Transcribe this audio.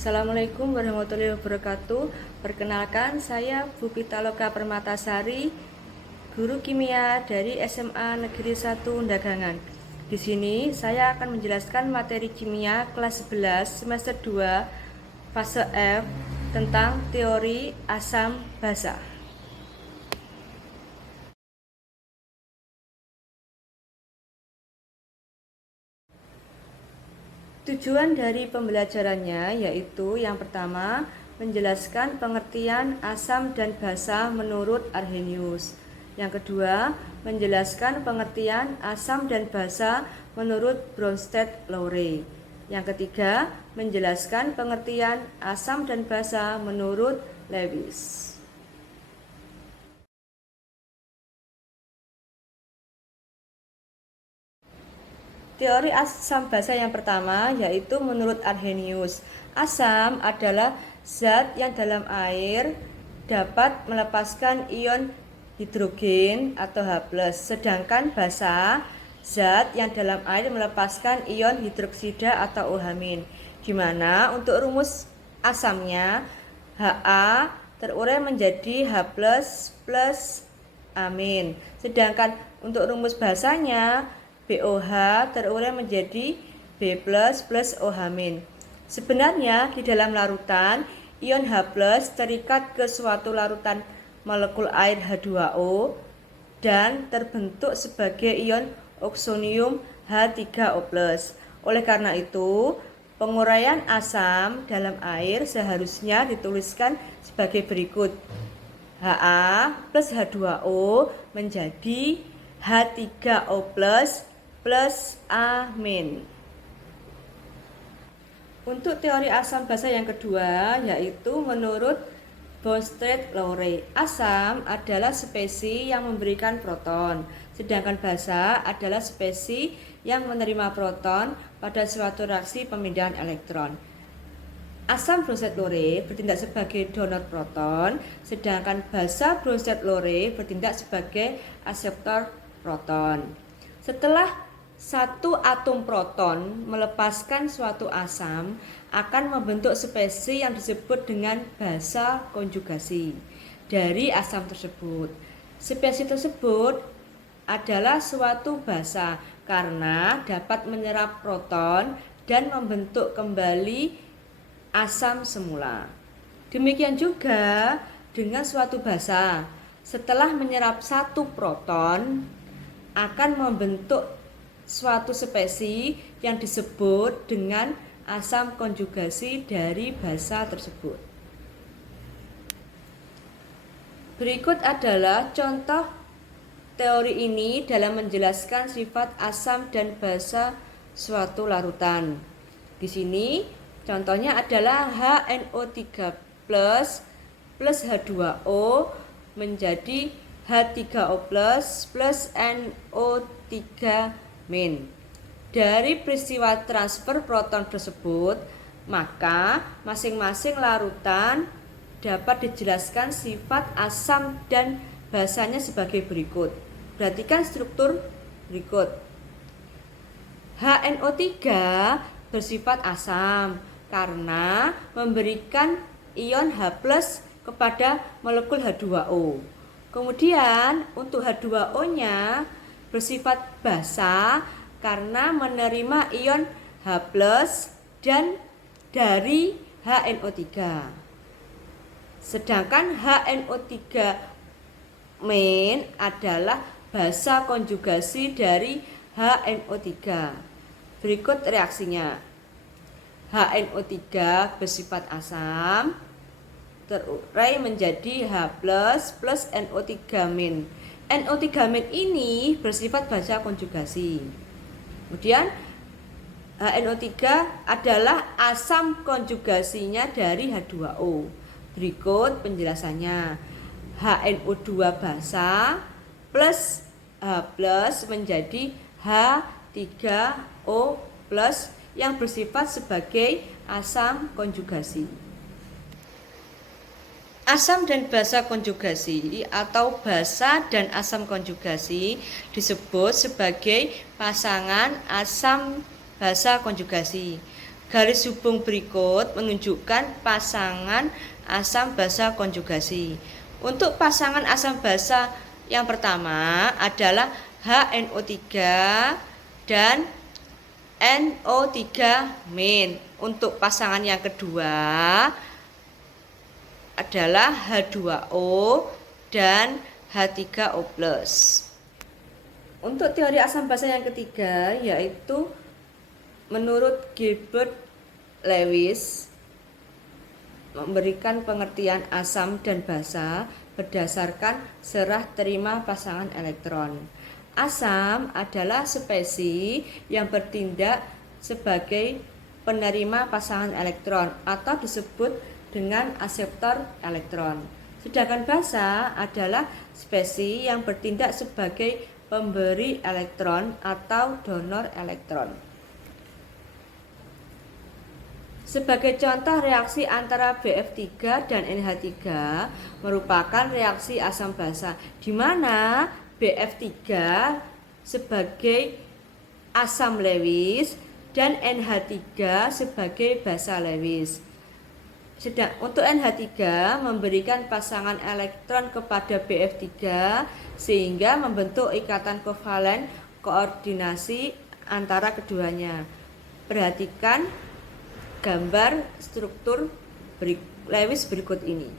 Assalamualaikum warahmatullahi wabarakatuh. Perkenalkan, saya Bu Pitaloka Permatasari, guru kimia dari SMA Negeri 1 Dagangan. Di sini saya akan menjelaskan materi kimia kelas 11 semester 2 fase F tentang teori asam basa. Tujuan dari pembelajarannya yaitu yang pertama, menjelaskan pengertian asam dan basa menurut Arrhenius. Yang kedua, menjelaskan pengertian asam dan basa menurut Bronsted-Lowry. Yang ketiga, menjelaskan pengertian asam dan basa menurut Lewis. Teori asam basa yang pertama yaitu menurut Arrhenius. Asam adalah zat yang dalam air dapat melepaskan ion hidrogen atau H+, sedangkan basa zat yang dalam air melepaskan ion hidroksida atau OH-, di mana untuk rumus asamnya Ha terurai menjadi H+ plus amin. Sedangkan untuk rumus basanya BOH terurai menjadi B+ plus OH-. Sebenarnya di dalam larutan, ion H+ terikat ke suatu larutan molekul air H2O dan terbentuk sebagai ion oksonium H3O+. Oleh karena itu, penguraian asam dalam air seharusnya dituliskan sebagai berikut. Ha plus H2O menjadi H3O plus amin. Untuk teori asam basa yang kedua yaitu menurut Bronsted-Lowry. Asam adalah spesies yang memberikan proton, sedangkan basa adalah spesies yang menerima proton pada suatu reaksi pemindahan elektron. Asam Bronsted-Lowry bertindak sebagai donor proton, sedangkan basa Bronsted-Lowry bertindak sebagai akseptor proton. Setelah satu atom proton melepaskan suatu asam, akan membentuk spesies yang disebut dengan basa konjugasi dari asam tersebut. Spesies tersebut adalah suatu basa karena dapat menyerap proton dan membentuk kembali asam semula. Demikian juga dengan suatu basa, setelah menyerap satu proton akan membentuk suatu spesies yang disebut dengan asam konjugasi dari basa tersebut. Berikut adalah contoh teori ini dalam menjelaskan sifat asam dan basa suatu larutan. Di sini contohnya adalah HNO3 plus H2O menjadi H3O plus NO3-. Dari peristiwa transfer proton tersebut, maka masing-masing larutan dapat dijelaskan sifat asam dan basanya sebagai berikut. Perhatikan struktur berikut. HNO3 bersifat asam karena memberikan ion H+ kepada molekul H2O. Kemudian untuk H2O-nya bersifat basa karena menerima ion H+ dan dari HNO3. Sedangkan HNO3- adalah basa konjugasi dari HNO3. Berikut reaksinya. HNO3 bersifat asam terurai menjadi H+ plus NO3-. NO3- ini bersifat basa konjugasi. Kemudian HNO3 adalah asam konjugasinya dari H2O. Berikut penjelasannya. HNO2 basa plus H+ menjadi H3O+ yang bersifat sebagai asam konjugasi. Asam dan basa konjugasi atau basa dan asam konjugasi disebut sebagai pasangan asam basa konjugasi. Garis hubung berikut menunjukkan pasangan asam basa konjugasi. Untuk pasangan asam basa yang pertama adalah HNO3 dan NO3-. Untuk pasangan yang kedua adalah H2O dan H3O+. Untuk teori asam basa yang ketiga yaitu menurut Gilbert Lewis memberikan pengertian asam dan basa berdasarkan serah terima pasangan elektron. Asam adalah spesies yang bertindak sebagai penerima pasangan elektron atau disebut dengan aseptor elektron. Sedangkan basa adalah spesies yang bertindak sebagai pemberi elektron atau donor elektron. Sebagai contoh reaksi antara BF3 dan NH3 merupakan reaksi asam basa, di mana BF3 sebagai asam Lewis dan NH3 sebagai basa Lewis. Untuk NH3 memberikan pasangan elektron kepada BF3 sehingga membentuk ikatan kovalen koordinasi antara keduanya. Perhatikan gambar struktur Lewis berikut ini.